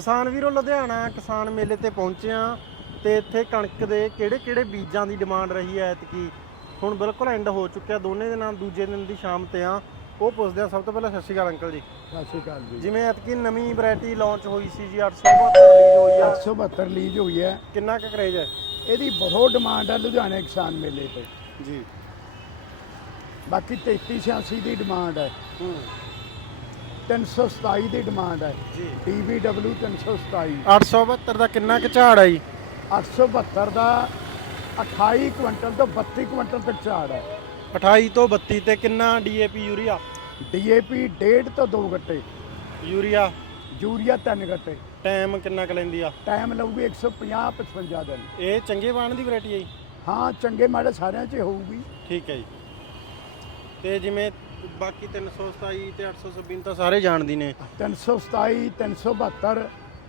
ਕਿਸਾਨ ਵੀਰੋ ਲੁਧਿਆਣਾ ਕਿਸਾਨ ਮੇਲੇ ਤੇ ਪਹੁੰਚੇ ਆ ਤੇ ਇੱਥੇ ਕਣਕ ਦੇ ਕਿਹੜੇ ਕਿਹੜੇ ਬੀਜਾਂ ਦੀ ਡਿਮਾਂਡ ਰਹੀ ਹੈ ਐਤਕੀ? ਹੁਣ ਬਿਲਕੁਲ ਐਂਡ ਹੋ ਚੁੱਕਿਆ ਦੋਨੇ ਦਿਨਾਂ ਦੂਜੇ ਦਿਨ ਦੀ ਸ਼ਾਮ ਤੇ ਆ ਉਹ ਪੁੱਛਦੇ ਆ ਸਭ ਤੋਂ ਪਹਿਲਾਂ ਸਤਿ ਸ਼੍ਰੀ ਅਕਾਲ ਅੰਕਲ ਜੀ। ਸਤਿ ਸ਼੍ਰੀ ਅਕਾਲ ਜੀ। ਜਿਵੇਂ ਐਤਕੀ ਨਵੀਂ ਵੈਰਾਈਟੀ ਲਾਂਚ ਹੋਈ ਸੀ ਜੀ 872 ਰਿਲੀਜ਼ ਹੋਈ ਆ। 872 ਰਿਲੀਜ਼ ਹੋਈ ਹੈ। ਕਿੰਨਾ ਕੁ ਕਰੇਜ ਹੈ? ਇਹਦੀ ਬਹੁਤ ਡਿਮਾਂਡ ਹੈ ਲੁਧਿਆਣੇ ਕਿਸਾਨ ਮੇਲੇ ਤੇ। ਜੀ। ਬਾਕੀ 3386 ਦੀ ਡਿਮਾਂਡ ਹੈ। ਹੂੰ। 327 ਦੀ ਡਿਮਾਂਡ ਹੈ। ਜੀ। DBW 327 872 ਦਾ ਕਿੰਨਾ ਕੁ ਝਾੜ ਹੈ ਜੀ? 872 ਦਾ 28 ਕੁਇੰਟਲ ਤੋਂ 32 ਕੁਇੰਟਲ ਤੱਕ ਝਾੜ ਹੈ। 28 ਤੋਂ 32 ਤੇ ਕਿੰਨਾ ਡੀਏਪੀ ਯੂਰੀਆ? DAP 1.5 ਤੋਂ 2 ਗੱਟੇ ਯੂਰੀਆ? ਯੂਰੀਆ 3 ਗੱਟੇ ਟਾਈਮ ਕਿੰਨਾ ਕੁ ਲੈਂਦੀ ਆ? ਟਾਈਮ ਲਊਗੀ 150 55 ਦਿਨ। ਇਹ ਚੰਗੇ ਬਾਣ ਦੀ ਵੈਰਾਈਟੀ ਹੈ ਜੀ? ਹਾਂ ਚੰਗੇ ਮਾੜੇ ਸਾਰਿਆਂ 'ਚ ਹੋਊਗੀ। ਠੀਕ ਹੈ ਜੀ। ਤੇ ਜਿਵੇਂ ਬਾਕੀ 327 ਤੇ 826 ਤਾਂ ਸਾਰੇ ਜਾਣਦੀ ਨੇ। 327 372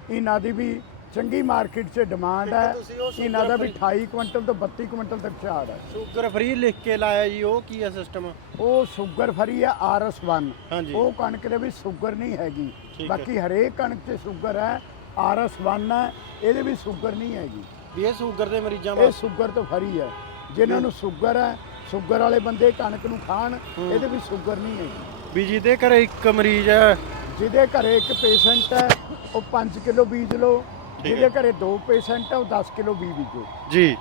ਇਹਨਾਂ ਦੀ ਵੀ ਚੰਗੀ ਮਾਰਕੀਟ 'ਚ ਡਿਮਾਂਡ ਹੈ। ਇਹਨਾਂ ਦਾ ਵੀ ਫਰੀ- 28 ਕੁਇੰਟਲ ਤੋਂ 32 ਕੁਇੰਟਲ ਤੱਕ ਝਾੜ ਹੈ। ਸ਼ੂਗਰ ਫ੍ਰੀ ਲਿਖ ਕੇ ਲਾਇਆ ਜੀ ਉਹ ਕੀ ਹੈ ਸਿਸਟਮ ਉਹ ਸ਼ੂਗਰ ਫਰੀ ਹੈ RS1 ਹਾਂਜੀ। ਉਹ ਕਣਕ ਦੇ ਵਿੱਚ ਸ਼ੂਗਰ ਨਹੀਂ ਹੈਗੀ। ਬਾਕੀ ਹਰੇਕ ਕਣਕ 'ਚ ਸ਼ੂਗਰ ਹੈ RS1 ਹੈ ਇਹਦੇ ਵਿੱਚ ਸ਼ੂਗਰ ਨਹੀਂ ਹੈਗੀ। ਵੀ ਇਹ ਸ਼ੂਗਰ ਦੇ ਮਰੀਜ਼ਾਂ ਇਹ ਵਾਸਤੇ? ਸ਼ੂਗਰ ਤੋਂ ਫਰੀ ਹੈ। ਜਿਨ੍ਹਾਂ ਨੂੰ ਸ਼ੂਗਰ ਹੈ ਸ਼ੂਗਰ ਵਾਲੇ ਬੰਦੇ ਕਣਕ ਨੂੰ ਖਾਣ ਹੂੰ। ਇਹਦੇ ਵਿੱਚ ਸ਼ੂਗਰ ਨਹੀਂ ਹੈਗੀ ਵੀ ਜਿਹਦੇ ਘਰੇ ਇੱਕ ਮਰੀਜ਼ ਹੈ। ਜਿਹਦੇ ਘਰੇ ਇੱਕ ਪੇਸ਼ੈਂਟ ਹੈ ਉਹ 5 ਕਿਲੋ ਬੀਜ ਲਓ। ਠੀਕ ਹੈ। ਜਿਹਦੇ ਘਰੇ ਦੋ ਪੇਸ਼ੈਂਟ ਹੈ ਉਹ 10 ਕਿਲੋ ਬੀਜ ਬੀਜੋ। ਜੀ।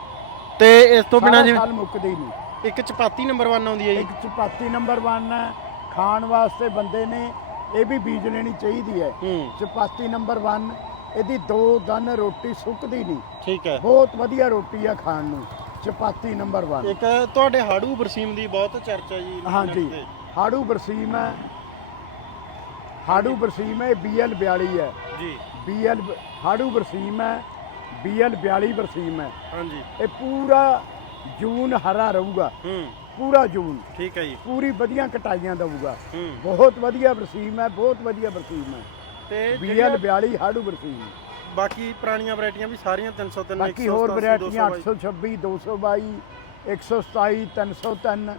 ਤੇ ਇਸ ਤੋਂ ਬਿਨਾਂ ਸਾਰਾ ਜਿਵੇਂ ਸਾਲ ਮੁੱਕਦੇ ਹੀ ਨਹੀਂ। ਇੱਕ ਚਪਾਤੀ ਨੰਬਰ 1 ਆਉਂਦੀ ਹੈ ਜੀ। ਇੱਕ ਚਪਾਤੀ ਨੰਬਰ 1 ਹੈ ਖਾਣ ਵਾਸਤੇ ਬੰਦੇ ਨੇ ਇਹ ਵੀ ਬੀਜ ਲੈਣੀ ਚਾਹੀਦੀ ਹੈ। ਹੂੰ। ਚਪਾਤੀ ਨੰਬਰ 1 ਇਹਦੀ ਦੋ ਦਨ ਰੋਟੀ ਸੁੱਕਦੀ ਨਹੀਂ। ਠੀਕ ਹੈ। ਬਹੁਤ ਵਧੀਆ ਰੋਟੀ ਆ ਖਾਣ ਨੂੰ। ਚਪਾਤੀ ਨੰਬਰ 1 ਇੱਕ ਤੁਹਾਡੇ ਹਾੜੂ ਬਰਸੀਮ ਦੀ ਬਹੁਤ ਚਰਚਾ ਜੀ ਹਾਂਜੀ। ਹਾੜੂ ਬਰਸੀਮ ਹੈ। ਹਾੜੂ ਬਰਸੀਮ ਹੈ BL 42 ਹੈ। ਜੀ। BL ਹਾੜੂ ਬਰਸੀਮ ਹੈ BL 42 ਬਰਸੀਮ ਹੈ। ਹਾਂਜੀ। ਇਹ ਪੂਰਾ ਜੂਨ ਹਰਾ ਰਹੂਗਾ। ਹੂੰ। ਪੂਰਾ ਜੂਨ। ਠੀਕ ਹੈ ਜੀ। ਪੂਰੀ ਵਧੀਆ ਕਟਾਈਆਂ ਦਊਗਾ। ਹੂੰ। ਬਹੁਤ ਵਧੀਆ ਬਰਸੀਮ ਹੈ ਬਹੁਤ ਵਧੀਆ ਬਰਸੀਮ ਹੈ। ਤੇ BL ਜਿਹੜੀਆਂ 42 ਹਾੜੂ ਬਰਸੀਮ ਬਾਕੀ ਪੁਰਾਣੀਆਂ ਵੈਰਾਈਟੀਆਂ ਵੀ ਸਾਰੀਆਂ 303 ਬਾਕੀ ਹੋਰ 187, ਵੈਰਾਈਟੀਆਂ 222 826 222 127 303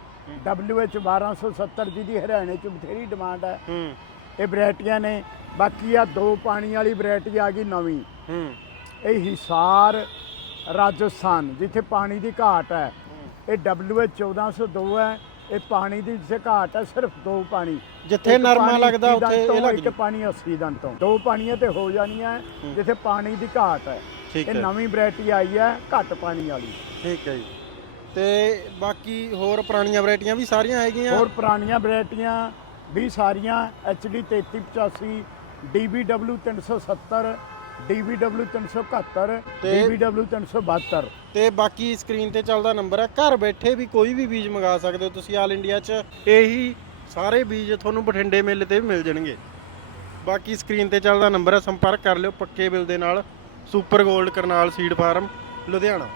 WH 1270 ਜਿਹਦੀ ਹਰਿਆਣੇ ਚ ਬਥੇਰੀ ਡਿਮਾਂਡ ਹੈ। ਇਹ ਵੈਰਾਈਟੀਆਂ ਨੇ। ਬਾਕੀ ਆ ਦੋ ਪਾਣੀ ਵਾਲੀ ਵੈਰਾਈਟੀ ਆ ਗਈ ਨਵੀਂ। ਇਹ ਹਿਸਾਰ ਰਾਜਸਥਾਨ ਜਿੱਥੇ ਪਾਣੀ ਦੀ ਘਾਟ ਹੈ। ਇਹ WH 1402 ਹੈ। ਇਹ ਪਾਣੀ ਦੀ ਜਿੱਥੇ ਘਾਟ ਹੈ ਸਿਰਫ ਦੋ ਪਾਣੀ। ਜਿੱਥੇ ਇੱਕ ਨਰਮਾ ਪਾਣੀ ਲੱਗਦਾ 80 ਦੰਦ ਉੱਥੇ ਤੋਂ, ਇਹ ਲੱਗ ਇੱਕ ਜੂ। ਪਾਣੀ 80 ਦੰਦ ਤੋਂ। ਦੋ ਪਾਣੀਆਂ ਤੇ ਹੋ ਜਾਣੀਆਂ ਜਿੱਥੇ ਪਾਣੀ ਦੀ ਘਾਟ ਹੈ। ਠੀਕ ਇਹ ਹੈ। ਨਵੀਂ ਵੈਰਾਈਟੀ ਆਈ ਹੈ ਘੱਟ ਪਾਣੀ ਵਾਲੀ। ਠੀਕ ਹੈ ਜੀ। ਤੇ ਬਾਕੀ ਹੋਰ ਪੁਰਾਣੀਆਂ ਵੈਰਾਈਟੀਆਂ ਵੀ ਸਾਰੀਆਂ ਹੈਗੀਆਂ? ਹੋਰ ਪੁਰਾਣੀਆਂ ਵੈਰਾਈਟੀਆਂ ਵੀ ਸਾਰੀਆਂ HD 3385 DBW 370 DBW 371 ਤੇ- DBW 372 ਤੇ ਬਾਕੀ ਸਕਰੀਨ ਤੇ ਚੱਲਦਾ ਨੰਬਰ ਹੈ ਘਰ ਬੈਠੇ ਵੀ ਕੋਈ ਵੀ ਬੀਜ ਮੰਗਾ ਸਕਦੇ ਹੋ ਤੁਸੀਂ ਆਲ ਇੰਡੀਆ 'ਚ। ਇਹੀ ਸਾਰੇ ਬੀਜ ਤੁਹਾਨੂੰ ਬਠਿੰਡੇ ਮੇਲੇ ਤੇ ਵੀ ਮਿਲ ਜਾਣਗੇ। ਬਾਕੀ ਸਕਰੀਨ ਤੇ ਚੱਲਦਾ ਨੰਬਰ ਹੈ ਸੰਪਰਕ ਕਰ ਲਿਓ ਪੱਕੇ ਬਿੱਲ ਦੇ ਨਾਲ। ਸੁਪਰ 골ਡ ਕਰਨਾਲ ਸੀਡ ਫਾਰਮ ਲੁਧਿਆਣਾ।